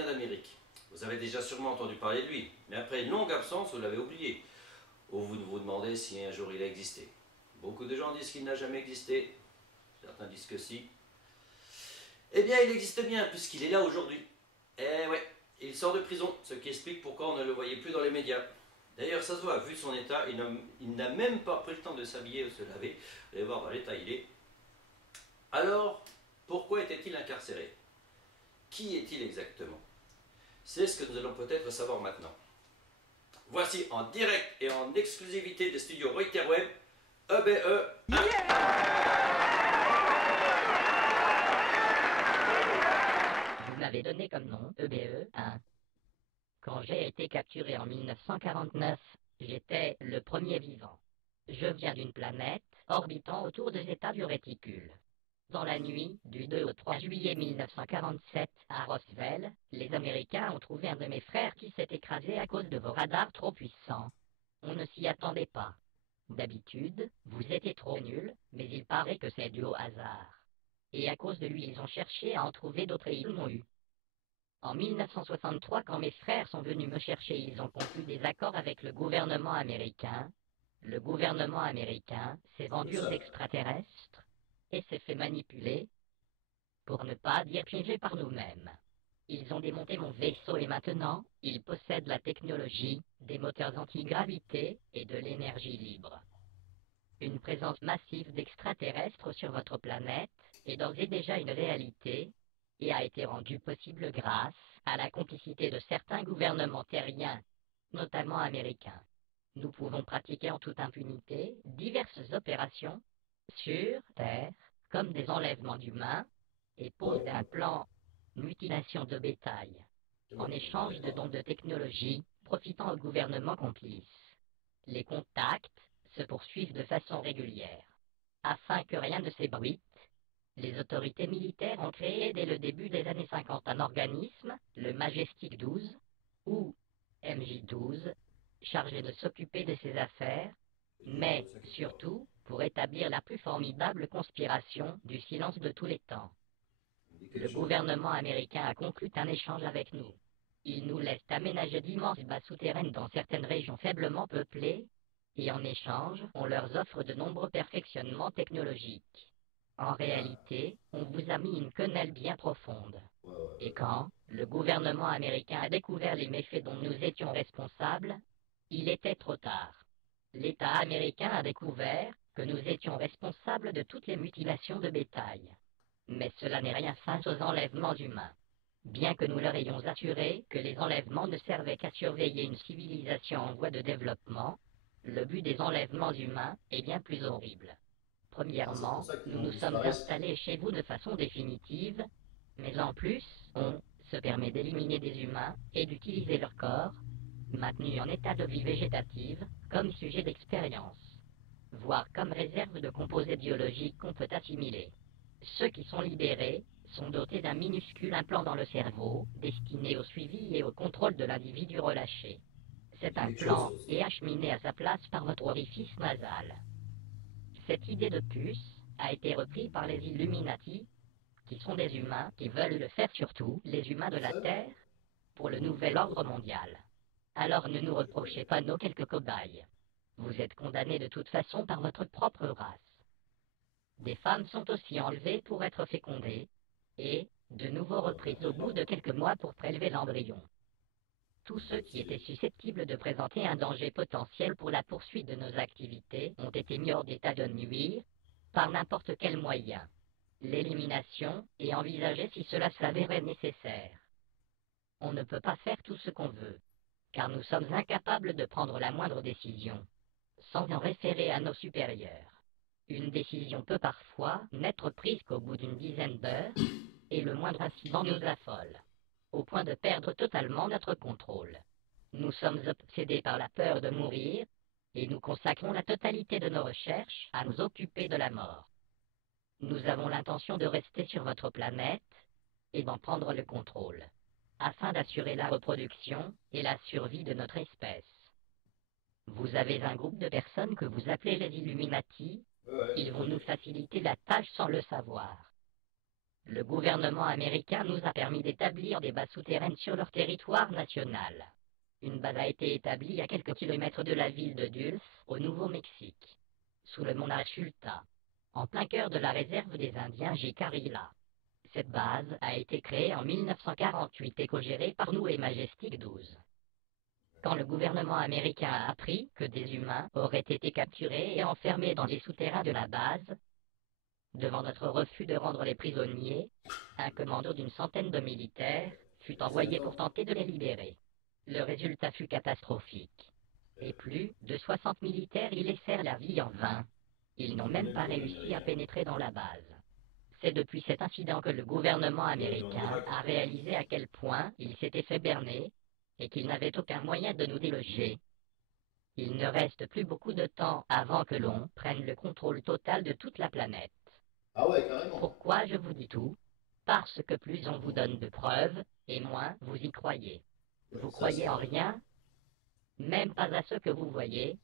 vient d'Amérique. Vous avez déjà sûrement entendu parler de lui, mais après une longue absence, vous l'avez oublié. Ou vous vous demandez si un jour il a existé. Beaucoup de gens disent qu'il n'a jamais existé. Certains disent que si. Eh bien, il existe bien, puisqu'il est là aujourd'hui. Eh ouais, il sort de prison, ce qui explique pourquoi on ne le voyait plus dans les médias. D'ailleurs, ça se voit, vu son état, il n'a même pas pris le temps de s'habiller ou de se laver. Vous allez voir dans l'état il est. Alors, pourquoi était-il incarcéré? Qui est-il exactement? C'est ce que nous allons peut-être savoir maintenant. Voici en direct et en exclusivité des studios Reuters Web, EBE. Vous m'avez donné comme nom EBE-1. Quand j'ai été capturé en 1949, j'étais le premier vivant. Je viens d'une planète orbitant autour des états du réticule. Dans la nuit du 2 au 3 juillet 1947, à Roswell, les Américains ont trouvé un de mes frères qui s'est écrasé à cause de vos radars trop puissants. On ne s'y attendait pas. D'habitude, vous étiez trop nuls, mais il paraît que c'est dû au hasard. Et à cause de lui, ils ont cherché à en trouver d'autres et ils l'ont eu. En 1963, quand mes frères sont venus me chercher, ils ont conclu des accords avec le gouvernement américain. Le gouvernement américain s'est vendu aux extraterrestres et s'est fait manipuler, pour ne pas dire piégé par nous-mêmes. Ils ont démonté mon vaisseau et maintenant, ils possèdent la technologie, des moteurs antigravité et de l'énergie libre. Une présence massive d'extraterrestres sur votre planète est d'ores et déjà une réalité et a été rendue possible grâce à la complicité de certains gouvernements terriens, notamment américains. Nous pouvons pratiquer en toute impunité diverses opérations sur Terre, comme des enlèvements d'humains et pose un plan mutilation de bétail, en échange de dons de technologie profitant aux gouvernements complices. Les contacts se poursuivent de façon régulière. Afin que rien ne s'ébruite, les autorités militaires ont créé dès le début des années 50 un organisme, le Majestic 12, ou MJ12, chargé de s'occuper de ces affaires, mais surtout pour établir la plus formidable conspiration du silence de tous les temps. Le gouvernement américain a conclu un échange avec nous. Il nous laisse aménager d'immenses bases souterraines dans certaines régions faiblement peuplées, et en échange, on leur offre de nombreux perfectionnements technologiques. En réalité, on vous a mis une quenelle bien profonde. Et quand le gouvernement américain a découvert les méfaits dont nous étions responsables, il était trop tard. L'État américain a découvert que nous étions responsables de toutes les mutilations de bétail. Mais cela n'est rien face aux enlèvements humains. Bien que nous leur ayons assuré que les enlèvements ne servaient qu'à surveiller une civilisation en voie de développement, le but des enlèvements humains est bien plus horrible. Premièrement, nous nous sommes installés chez vous de façon définitive, mais en plus, on se permet d'éliminer des humains et d'utiliser leur corps, maintenus en état de vie végétative, comme sujet d'expérience, voire comme réserve de composés biologiques qu'on peut assimiler. Ceux qui sont libérés sont dotés d'un minuscule implant dans le cerveau, destiné au suivi et au contrôle de l'individu relâché. Cet implant est acheminé à sa place par votre orifice nasal. Cette idée de puce a été reprise par les Illuminati, qui sont des humains qui veulent le faire surtout, les humains de la Terre, pour le nouvel ordre mondial. Alors ne nous reprochez pas nos quelques cobayes. Vous êtes condamnés de toute façon par votre propre race. Des femmes sont aussi enlevées pour être fécondées, et, de nouveau reprises au bout de quelques mois pour prélever l'embryon. Tous ceux qui étaient susceptibles de présenter un danger potentiel pour la poursuite de nos activités ont été mis hors d'état de nuire, par n'importe quel moyen. L'élimination est envisagée si cela s'avérait nécessaire. On ne peut pas faire tout ce qu'on veut, car nous sommes incapables de prendre la moindre décision, sans en référer à nos supérieurs. Une décision peut parfois n'être prise qu'au bout d'une dizaine d'heures, et le moindre incident nous affole, au point de perdre totalement notre contrôle. Nous sommes obsédés par la peur de mourir, et nous consacrons la totalité de nos recherches à nous occuper de la mort. Nous avons l'intention de rester sur votre planète et d'en prendre le contrôle, afin d'assurer la reproduction et la survie de notre espèce. Vous avez un groupe de personnes que vous appelez les Illuminati. Ils vont nous faciliter la tâche sans le savoir. Le gouvernement américain nous a permis d'établir des bases souterraines sur leur territoire national. Une base a été établie à quelques kilomètres de la ville de Dulce, au Nouveau-Mexique, sous le mont Achulta, en plein cœur de la réserve des Indiens Jicarilla. Cette base a été créée en 1948 et co-gérée par nous et Majestic 12. Quand le gouvernement américain a appris que des humains auraient été capturés et enfermés dans les souterrains de la base, devant notre refus de rendre les prisonniers, un commando d'une centaine de militaires fut envoyé pour tenter de les libérer. Le résultat fut catastrophique, et plus de 60 militaires y laissèrent la vie en vain. Ils n'ont même pas réussi à pénétrer dans la base. C'est depuis cet incident que le gouvernement américain a réalisé à quel point il s'était fait berner et qu'il n'avait aucun moyen de nous déloger. Il ne reste plus beaucoup de temps avant que l'on prenne le contrôle total de toute la planète. Ah ouais, carrément. Pourquoi je vous dis tout? Parce que plus on vous donne de preuves, et moins vous y croyez. Vous croyez en rien, même pas à ce que vous voyez.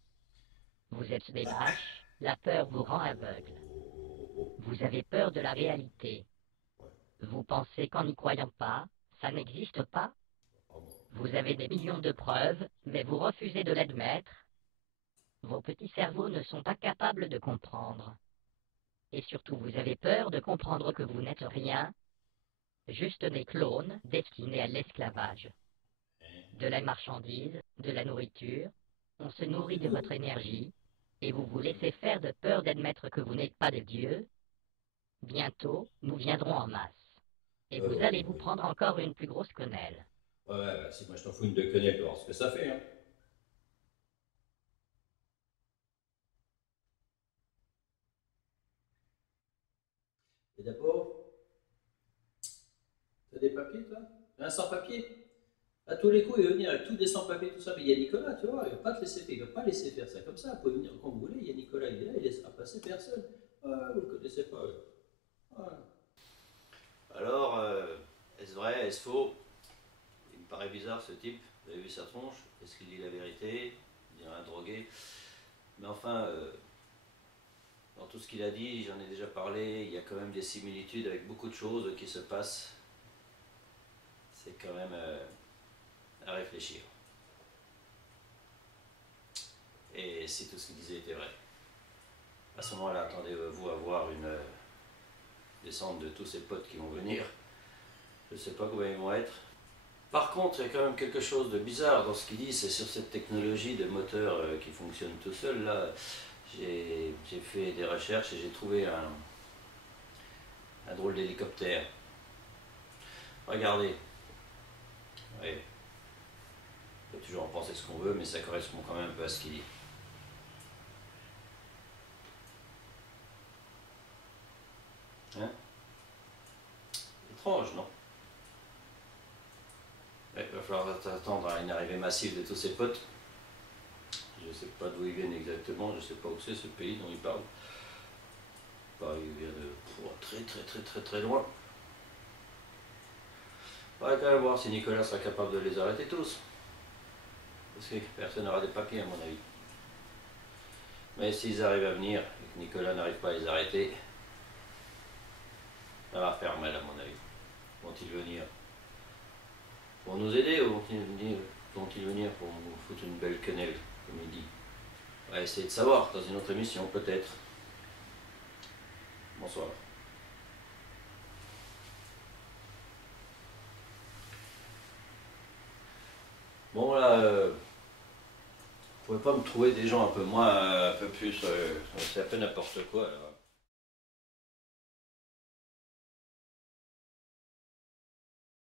Vous êtes des lâches, la peur vous rend aveugle. Vous avez peur de la réalité. Vous pensez qu'en n'y croyant pas, ça n'existe pas? Vous avez des millions de preuves, mais vous refusez de l'admettre. Vos petits cerveaux ne sont pas capables de comprendre. Et surtout, vous avez peur de comprendre que vous n'êtes rien, juste des clones destinés à l'esclavage. De la marchandise, de la nourriture, on se nourrit de votre énergie, et vous vous laissez faire de peur d'admettre que vous n'êtes pas des dieux. Bientôt, nous viendrons en masse. Et vous allez vous prendre encore une plus grosse quenelle. Ouais, bah, si moi je t'en fous une de quenelle, tu vas voir ce que ça fait, hein. Et d'abord, t'as des papiers, toi? Un sans-papier? À tous les coups, il va venir avec tous des sans-papiers, tout ça. Mais il y a Nicolas, tu vois, il va pas te laisser faire, il va pas laisser faire ça comme ça. Vous pouvez venir quand vous voulez, il y a Nicolas, il est là, il laissera passer personne. Ah, vous le connaissez pas. Ah. Alors, est-ce vrai, est-ce faux? Il me paraît bizarre ce type. Vous avez vu sa tronche? Est-ce qu'il dit la vérité? Il dirait un drogué. Mais enfin, dans tout ce qu'il a dit, j'en ai déjà parlé, il y a quand même des similitudes avec beaucoup de choses qui se passent. C'est quand même à réfléchir. Et si tout ce qu'il disait était vrai. À ce moment-là, attendez-vous à voir une descente de tous ses potes qui vont venir. Je ne sais pas combien ils vont être. Par contre, il y a quand même quelque chose de bizarre dans ce qu'il dit, c'est sur cette technologie de moteur qui fonctionne tout seul. Là, j'ai fait des recherches et j'ai trouvé un drôle d'hélicoptère. Regardez. Oui. On peut toujours en penser ce qu'on veut, mais ça correspond quand même un peu à ce qu'il dit. Hein? Étrange, non? Il va falloir attendre à une arrivée massive de tous ses potes. Je ne sais pas d'où ils viennent exactement, je ne sais pas où c'est ce pays dont ils parlent. Il vient de très loin. Il faudrait quand même voir si Nicolas sera capable de les arrêter tous. Parce que personne n'aura des papiers à mon avis. Mais s'ils arrivent à venir et que Nicolas n'arrive pas à les arrêter, ça va faire mal à mon avis. Vont-ils venir pour nous aider ou vont-ils venir pour nous foutre une belle quenelle, comme il dit? On va essayer de savoir dans une autre émission, peut-être. Bonsoir. Bon là, vous pouvez pas me trouver des gens un peu moins, un peu plus, c'est un peu n'importe quoi là.